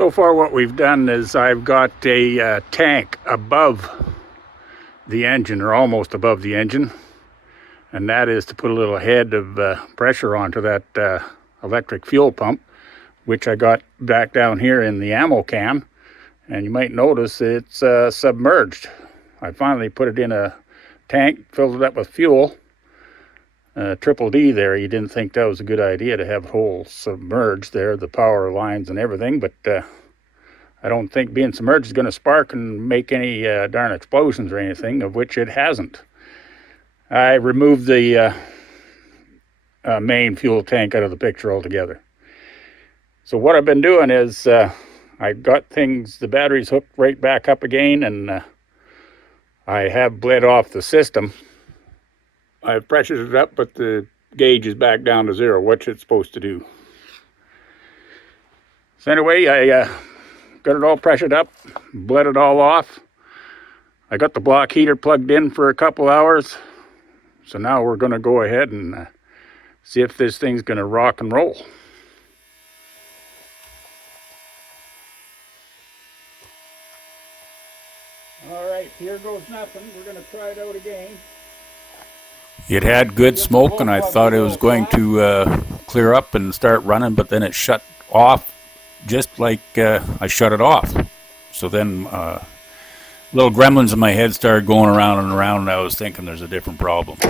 So far what we've done is I've got a tank above the engine, or almost above the engine, and that is to put a little head of pressure onto that electric fuel pump, which I got back down here in the ammo can, and you might notice it's submerged. I finally put it in a tank, filled it up with fuel, triple D there. You didn't think that was a good idea to have whole submerged there, the power lines and everything, but I don't think being submerged is going to spark and make any darn explosions or anything, of which it hasn't. I removed the main fuel tank out of the picture altogether. So what I've been doing is I got the batteries hooked right back up again, and I have bled off the system. I've pressured it up, but the gauge is back down to zero, which it's supposed to do. So anyway, I got it all pressured up, bled it all off. I got the block heater plugged in for a couple hours. So now we're going to go ahead and see if this thing's going to rock and roll. All right, here goes nothing. We're going to try it out again. It had good smoke, and I thought it was going to clear up and start running, but then it shut off just like I shut it off. So then little gremlins in my head started going around and around, and I was thinking there's a different problem. I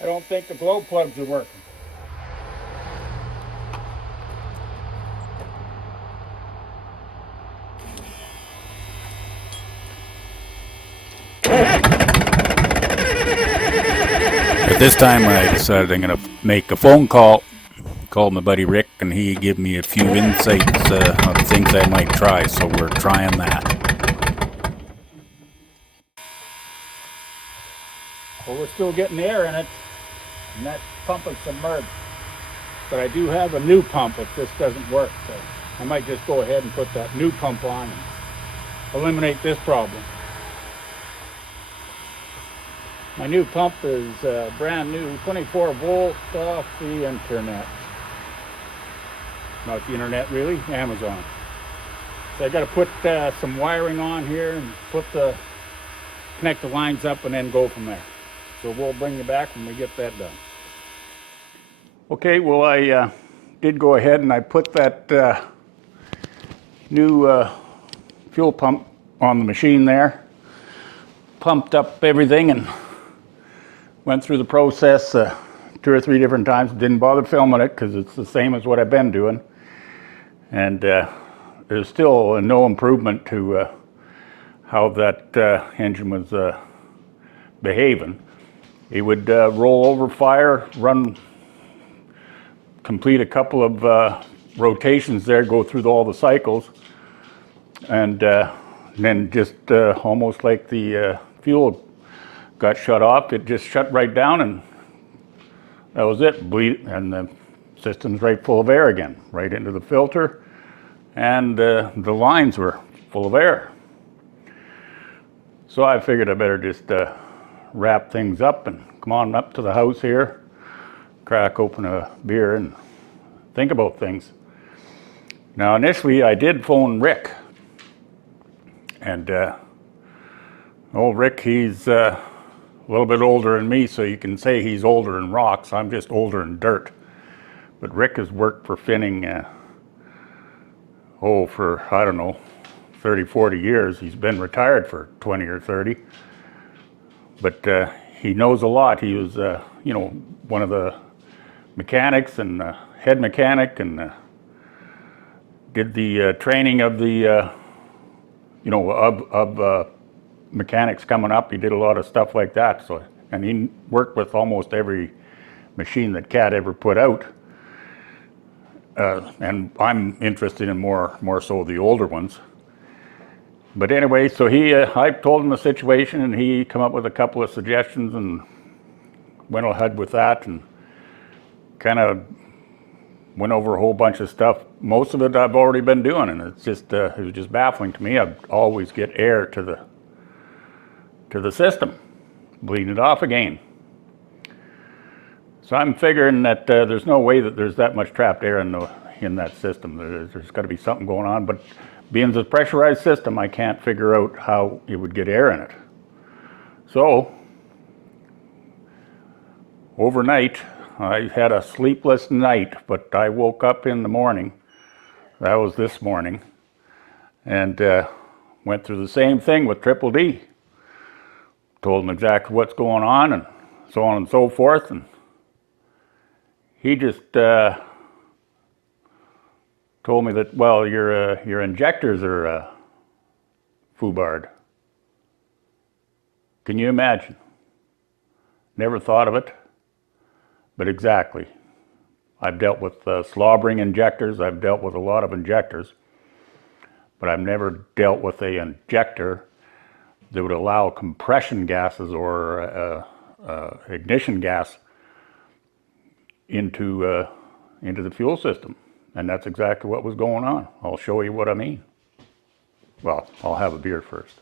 don't think the glow plugs are working. At this time, I decided I'm going to make a phone call. Called my buddy Rick, and he gave me a few insights on things I might try, so we're trying that. Well, we're still getting air in it, and that pump is submerged. But I do have a new pump if this doesn't work, so I might just go ahead and put that new pump on and eliminate this problem. My new pump is brand new, 24 volts off the internet. Not the internet really, Amazon. So I got to put some wiring on here and connect the lines up and then go from there. So we'll bring you back when we get that done. Okay, well I did go ahead and I put that new fuel pump on the machine there. Pumped up everything and went through the process 2 or 3 different times. Didn't bother filming it because it's the same as what I've been doing. And there's still no improvement to how that engine was behaving. It would roll over fire, complete a couple of rotations there, go through all the cycles, and then just almost like the fuel got shut off, it just shut right down, and that was it. And the system's right full of air again, right into the filter, and the lines were full of air. So I figured I better just wrap things up and come on up to the house here, crack open a beer and think about things. Now initially I did phone Rick, and old Rick, he's a little bit older than me, so you can say he's older in rocks. I'm just older in dirt. But Rick has worked for Finning, for, I don't know, 30, 40 years. He's been retired for 20 or 30. But he knows a lot. He was, one of the mechanics and head mechanic, and did the training of the, mechanics coming up. He did a lot of stuff like that. So, and he worked with almost every machine that Cat ever put out. And I'm interested in more so the older ones. But anyway, so I told him the situation, and he come up with a couple of suggestions and went ahead with that, and kind of went over a whole bunch of stuff. Most of it I've already been doing, and it's just it was just baffling to me. I'd always get air to the system, bleeding it off again. So I'm figuring that there's no way that there's that much trapped air in that system. There's got to be something going on, but being it's a pressurized system, I can't figure out how it would get air in it. So overnight, I had a sleepless night, but I woke up in the morning. That was this morning, and went through the same thing with Triple D. Told him exactly what's going on and so on and so forth, and he just told me that, well, your injectors are foobarred. Can you imagine? Never thought of it, but exactly. I've dealt with slobbering injectors. I've dealt with a lot of injectors, but I've never dealt with an injector that would allow compression gases or ignition gas into the fuel system. And that's exactly what was going on. I'll show you what I mean. Well, I'll have a beer first.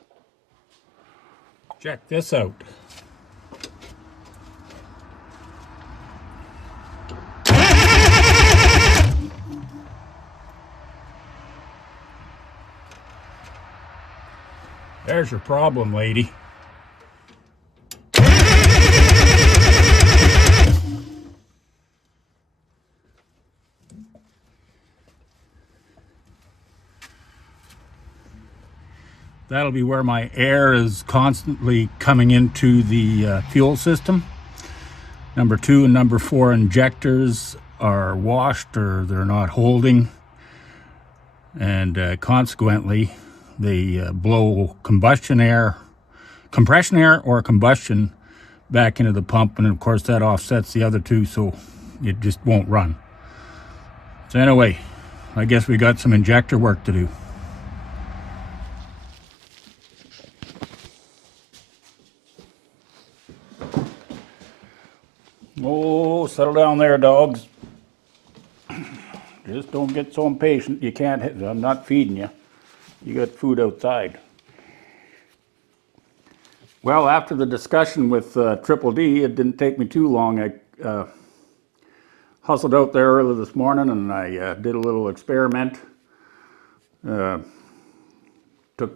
Check this out. There's your problem, lady. That'll be where my air is constantly coming into the fuel system. Number 2 and number 4 injectors are washed or they're not holding. And consequently, they blow compression air or combustion back into the pump. And of course that offsets the other two, so it just won't run. So anyway, I guess we got some injector work to do. Oh, settle down there, dogs. Just don't get so impatient. You can't hit. I'm not feeding you. You got food outside. Well, after the discussion with Triple D, it didn't take me too long. I hustled out there early this morning and I did a little experiment. Took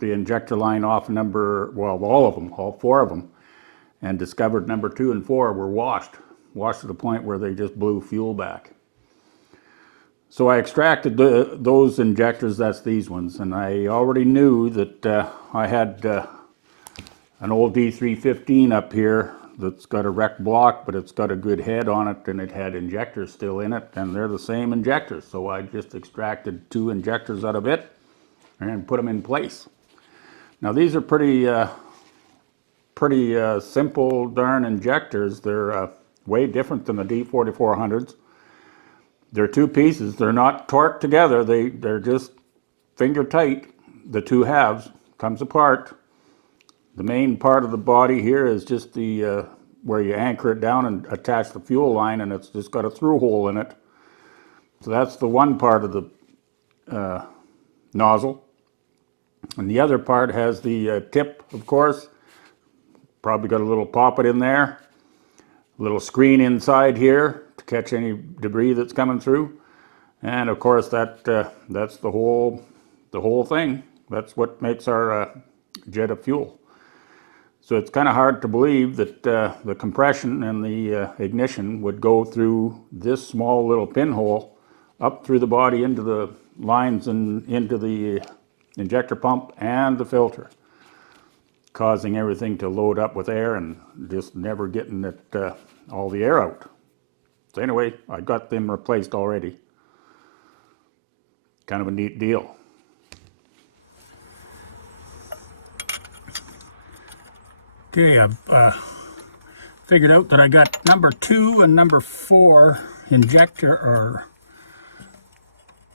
the injector line off all of them, all 4 of them, and discovered number 2 and 4 were washed to the point where they just blew fuel back. So I extracted those injectors, that's these ones, and I already knew that I had an old D315 up here that's got a wrecked block, but it's got a good head on it, and it had injectors still in it, and they're the same injectors. So I just extracted 2 injectors out of it and put them in place. Now these are pretty simple darn injectors. They're way different than the D4400s. They're 2 pieces. They're not torqued together. They're just finger tight. The 2 halves comes apart. The main part of the body here is just the where you anchor it down and attach the fuel line, and it's just got a through hole in it. So that's the one part of the nozzle. And the other part has the tip, of course. Probably got a little poppet in there. A little screen inside here to catch any debris that's coming through. And of course that's the whole thing. That's what makes our jet of fuel. So it's kind of hard to believe that the compression and the ignition would go through this small little pinhole up through the body into the lines and into the injector pump and the filter, causing everything to load up with air and just never getting it, all the air out. So anyway, I got them replaced already. Kind of a neat deal. Okay, I've figured out that I got number 2 and number 4 injector are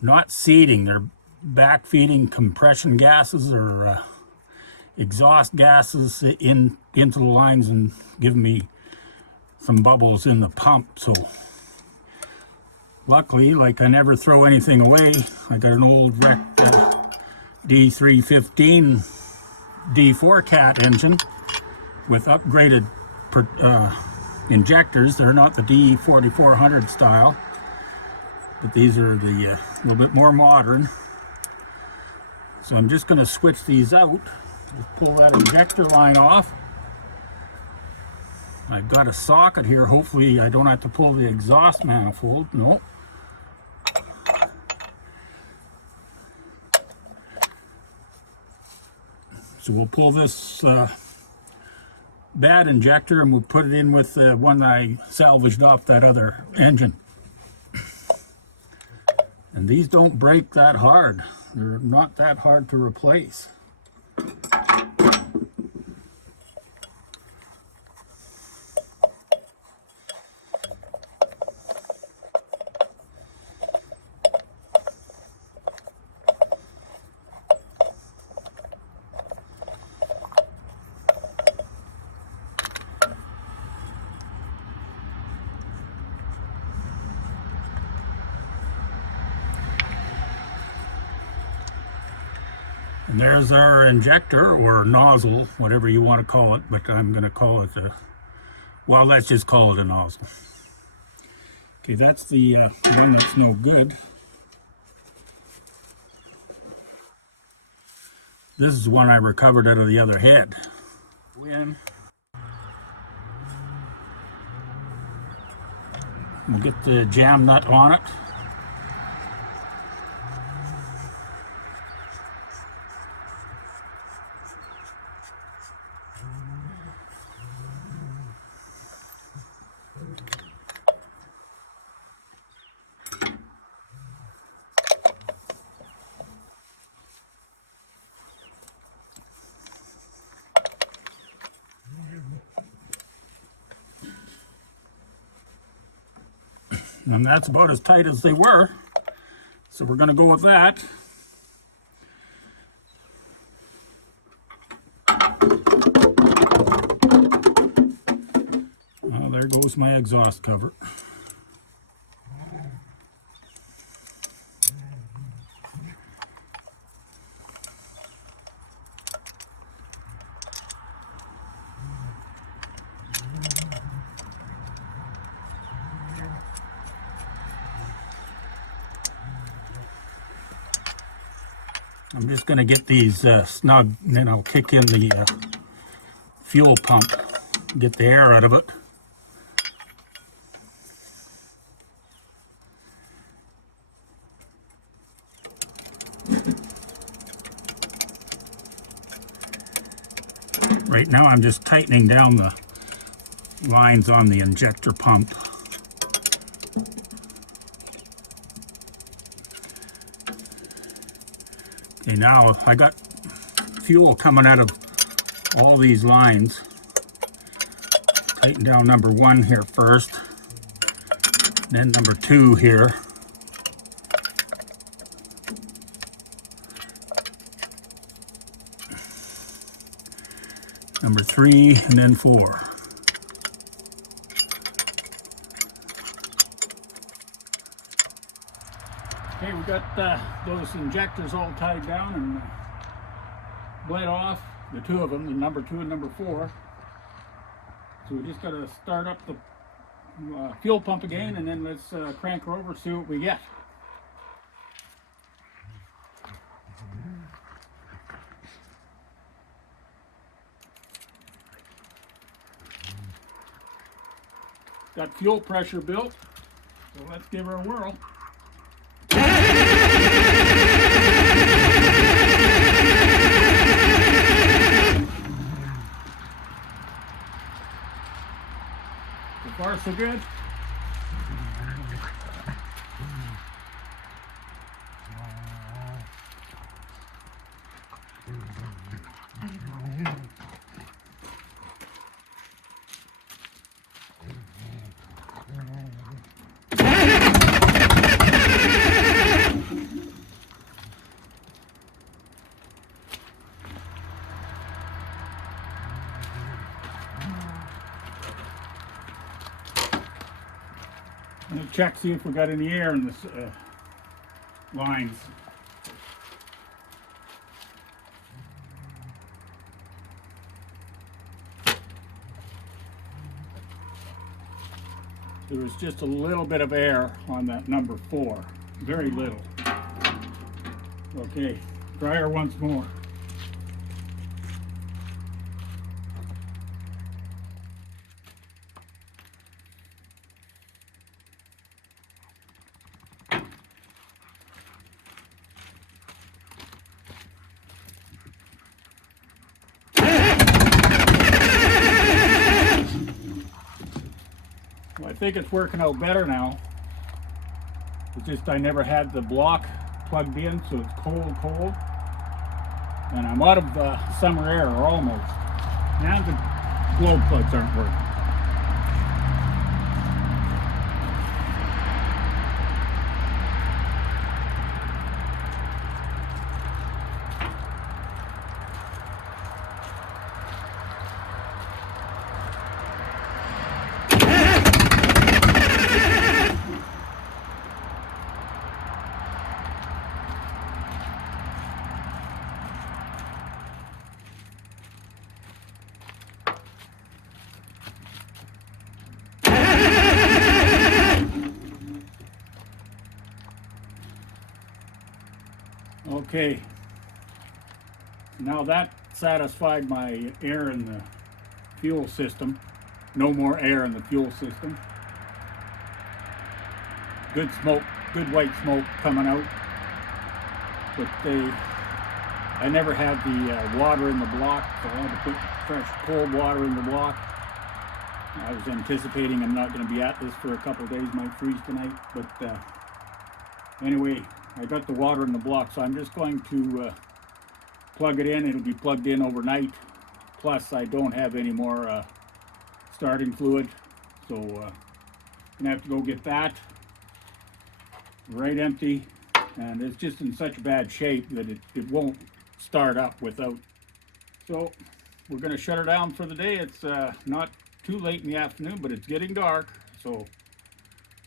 not seeding. They're back-feeding compression gases or exhaust gases into the lines and giving me some bubbles in the pump. So luckily, like I never throw anything away, I got an old wrecked D315 D4 cat engine with upgraded injectors. They're not the DE4400 style, but these are the little bit more modern. So I'm just going to switch these out. Just pull that injector line off. I've got a socket here. Hopefully I don't have to pull the exhaust manifold. No. So we'll pull this bad injector and we'll put it in with the one I salvaged off that other engine. And these don't break that hard. They're not that hard to replace. And there's our injector, or nozzle, whatever you want to call it, but I'm going to call it well, let's just call it a nozzle. Okay, that's the one that's no good. This is one I recovered out of the other head. We'll get the jam nut on it. And that's about as tight as they were. So we're going to go with that. Well, there goes my exhaust cover. I'm just going to get these snug, and then I'll kick in the fuel pump, get the air out of it. Right now I'm just tightening down the lines on the injector pump. Okay, now I got fuel coming out of all these lines. Tighten down number 1 here first, then number 2 here. Number 3 and then 4. Okay, we got those injectors all tied down and bled off, the 2 of them, the number 2 and number 4. So we just got to start up the fuel pump again, and then let's crank her over, see what we get. Got fuel pressure built, so let's give her a whirl. So far, so good. I'm going to check, see if we got any air in this lines. there was just a little bit of air on that number 4. Very little. Okay, try her once more. I think it's working out better now. It's just I never had the block plugged in, so it's cold. And I'm out of summer air, or almost. And the globe plugs aren't working. Okay, now that satisfied my air in the fuel system. No more air in the fuel system. Good smoke, good white smoke coming out. But I never had the water in the block, so I had to put fresh cold water in the block. I was anticipating I'm not going to be at this for a couple of days, might freeze tonight, but anyway, I got the water in the block, so I'm just going to plug it in. It'll be plugged in overnight. Plus, I don't have any more starting fluid, so I'm gonna have to go get that. Right empty, and it's just in such bad shape that it won't start up without. So we're gonna shut her down for the day. It's not too late in the afternoon, but it's getting dark, so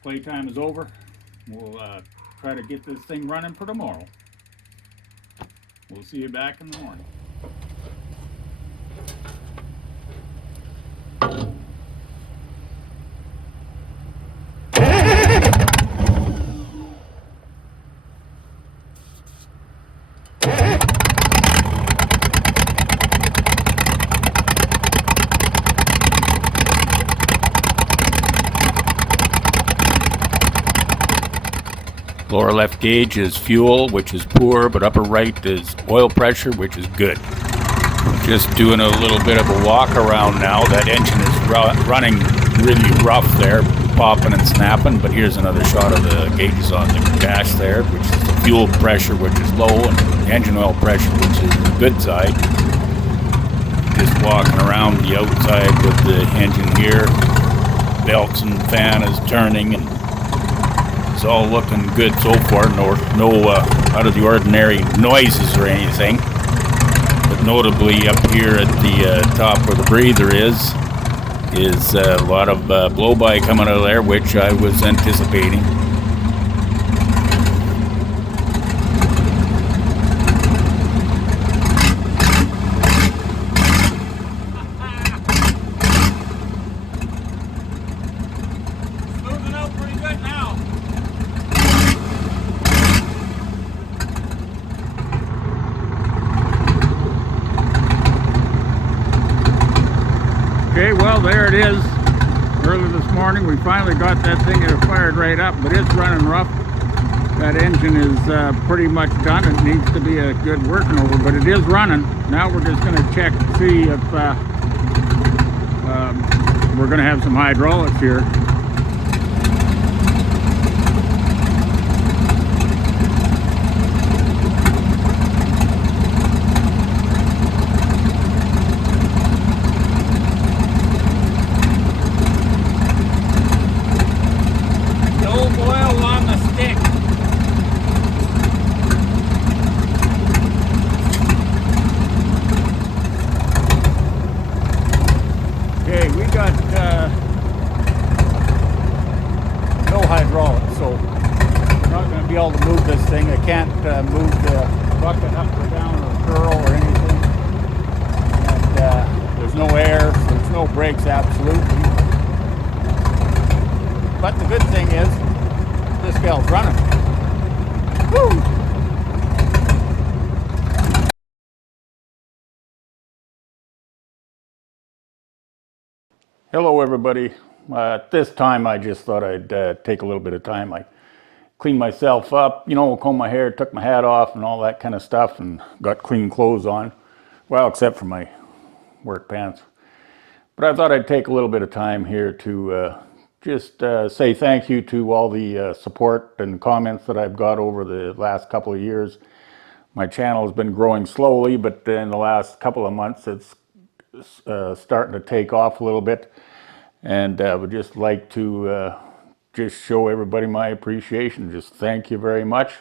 playtime is over. We'll try to get this thing running for tomorrow. We'll see you back in the morning. Lower left gauge is fuel, which is poor, but upper right is oil pressure, which is good. Just doing a little bit of a walk around now. That engine is running really rough there, popping and snapping, but here's another shot of the gauges on the dash there, which is the fuel pressure, which is low, and the engine oil pressure, which is the good side. Just walking around the outside with the engine here. Belts and fan is turning, and it's all looking good so far. No out of the ordinary noises or anything. But notably up here at the top where the breather is a lot of blow-by coming out of there, which I was anticipating. Moving out pretty good now. Okay, well, there it is. Early this morning, we finally got that thing fired right up, but it's running rough. That engine is pretty much done. It needs to be a good working over, but it is running. Now we're just going to check to see if we're going to have some hydraulics here. No hydraulics, so we're not going to be able to move this thing. I can't move the bucket up or down or curl or anything. And there's no air, so there's no brakes absolutely. but the good thing is this gal's running. Woo! Hello everybody. At this time I just thought I'd take a little bit of time. I cleaned myself up, you know, combed my hair, took my hat off and all that kind of stuff, and got clean clothes on. Well, except for my work pants. But I thought I'd take a little bit of time here to just say thank you to all the support and comments that I've got over the last couple of years. My channel has been growing slowly, but in the last couple of months it's starting to take off a little bit. And I would just like to just show everybody my appreciation. Just thank you very much.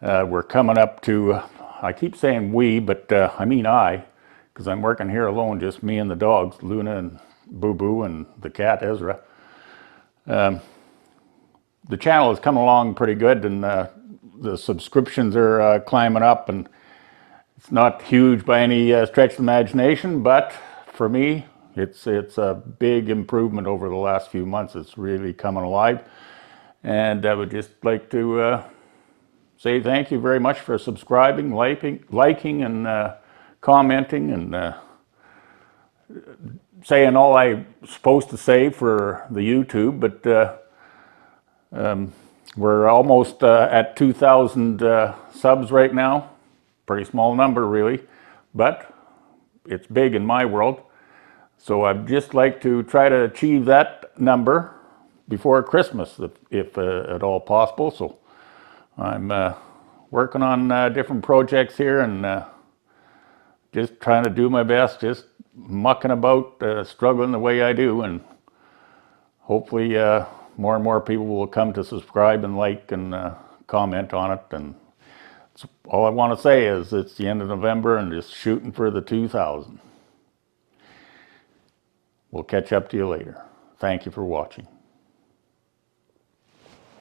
We're coming up to, I keep saying we, but I mean I, because I'm working here alone, just me and the dogs, Luna and Boo Boo and the cat Ezra. The channel is coming along pretty good, and the subscriptions are climbing up, and it's not huge by any stretch of the imagination, but for me, it's a big improvement over the last few months. It's really coming alive, and I would just like to say thank you very much for subscribing, liking, and commenting, and saying all I'm supposed to say for the YouTube. But we're almost at 2,000 subs right now. Pretty small number, really, but it's big in my world. So I'd just like to try to achieve that number before Christmas, if at all possible. So I'm working on different projects here, and just trying to do my best, just mucking about, struggling the way I do, and hopefully more and more people will come to subscribe and like and comment on it. And all I want to say is it's the end of November and just shooting for the 2,000. We'll catch up to you later. Thank you for watching.